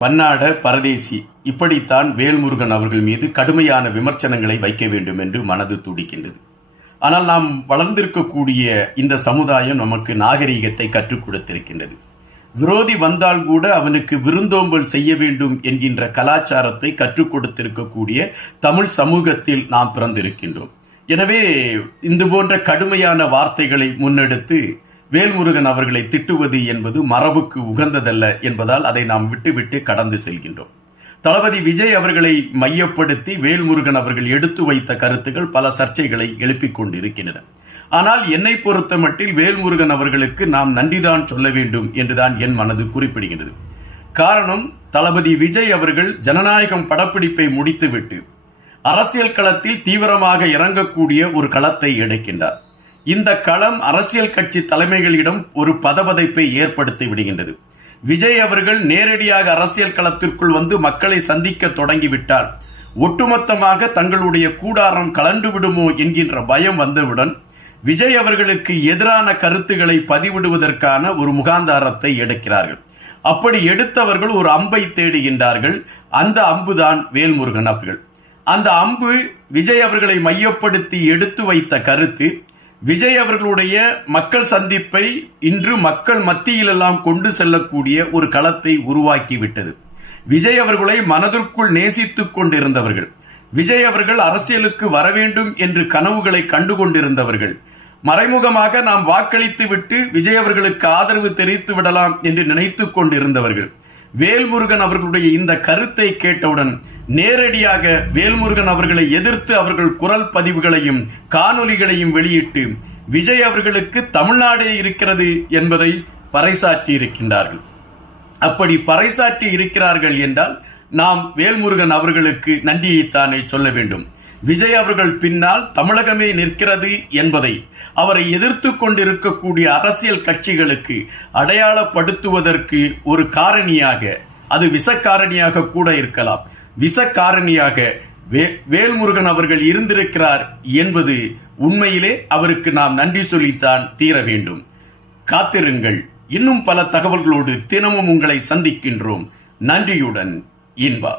பன்னாட பரதேசி, இப்படித்தான் வேல்முருகன் அவர்கள் மீது கடுமையான விமர்சனங்களை வைக்க வேண்டும் என்று மனது துடிக்கின்றது. ஆனால் நாம் வளர்ந்திருக்கக்கூடிய இந்த சமுதாயம் நமக்கு நாகரீகத்தை கற்றுக் கொடுத்திருக்கின்றது. விரோதி வந்தால் கூட அவனுக்கு விருந்தோம்பல் செய்ய வேண்டும் என்கின்ற கலாச்சாரத்தை கற்றுக் கொடுத்திருக்கக்கூடிய தமிழ் சமூகத்தில் நாம் பிறந்திருக்கின்றோம். எனவே இந்த போன்ற கடுமையான வார்த்தைகளை முன்னெடுத்து வேல்முருகன் அவர்களை திட்டுவது என்பது மரபுக்கு உகந்ததல்ல என்பதால் அதை நாம் விட்டுவிட்டு கடந்து செல்கின்றோம். தளபதி விஜய் அவர்களை மையப்படுத்தி வேல்முருகன் அவர்கள் எடுத்து வைத்த கருத்துக்கள் பல சர்ச்சைகளை எழுப்பிக் கொண்டிருக்கின்றன. ஆனால் என்னை பொறுத்த மட்டில் வேல்முருகன் அவர்களுக்கு நாம் நன்றிதான் சொல்ல வேண்டும் என்றுதான் என் மனது குறிப்பிடுகின்றது. காரணம், தளபதி விஜய் அவர்கள் ஜனநாயகம் படப்பிடிப்பை முடித்துவிட்டு அரசியல் களத்தில் தீவிரமாக இறங்கக்கூடிய ஒரு களத்தை எடுக்கின்றார். இந்த களம் அரசியல் கட்சி தலைமைகளிடம் ஒரு பதபதைப்பை ஏற்படுத்தி விடுகின்றது. விஜய் அவர்கள் நேரடியாக அரசியல் களத்திற்குள் வந்து மக்களை சந்திக்க தொடங்கிவிட்டால் ஒட்டுமொத்தமாக தங்களுடைய கூடாரம் கலண்டு விடுமோ என்கின்ற பயம் வந்தவுடன் விஜய் அவர்களுக்கு எதிரான கருத்துக்களை பதிவிடுவதற்கான ஒரு முகாந்தாரத்தை எடுக்கிறார்கள். அப்படி எடுத்தவர்கள் ஒரு அம்பை தேடுகின்றார்கள். அந்த அம்புதான் வேல்முருகன் அவர்கள். அந்த அம்பு விஜய் அவர்களை மையப்படுத்தி எடுத்து வைத்த கருத்து விஜய் அவர்களுடைய மக்கள் சந்திப்பை இன்று மக்கள் மத்தியிலெல்லாம் கொண்டு செல்லக்கூடிய ஒரு களத்தை உருவாக்கிவிட்டது. விஜய் அவர்களை மனதிற்குள் நேசித்துக் கொண்டிருந்தவர்கள், விஜய் அவர்கள் அரசியலுக்கு வர வேண்டும் என்று கனவுகளை கண்டு கொண்டிருந்தவர்கள், மறைமுகமாக நாம் வாக்களித்து விட்டு விஜய் அவர்களுக்கு ஆதரவு தெரிவித்து விடலாம் என்று நினைத்துக் கொண்டிருந்தவர்கள் வேல்முருகன் அவர்களுடைய இந்த கருத்தை கேட்டவுடன் நேரடியாக வேல்முருகன் அவர்களை எதிர்த்து அவர்கள் குரல் பதிவுகளையும் காணொலிகளையும் வெளியிட்டு விஜய் அவர்களுக்கு தமிழ்நாடே இருக்கிறது என்பதை பறைசாற்றி இருக்கின்றார்கள். அப்படி பறைசாற்றி இருக்கிறார்கள் என்றால் நாம் வேல்முருகன் அவர்களுக்கு நன்றியைத்தானே சொல்ல வேண்டும். விஜய் அவர்கள் பின்னால் தமிழகமே நிற்கிறது என்பதை அவரை எதிர்த்து கொண்டிருக்கக்கூடிய அரசியல் கட்சிகளுக்கு அடையாளப்படுத்துவதற்கு ஒரு காரணியாக, அது விஷக்காரணியாக கூட இருக்கலாம், விஷக்காரணியாக வேல்முருகன் அவர்கள் இருந்திருக்கிறார் என்பது உண்மையிலே அவருக்கு நாம் நன்றி சொல்லித்தான் தீர வேண்டும். காத்திருங்கள், இன்னும் பல தகவல்களோடு தினமும் உங்களை சந்திக்கின்றோம். நன்றியுடன் இன்பா.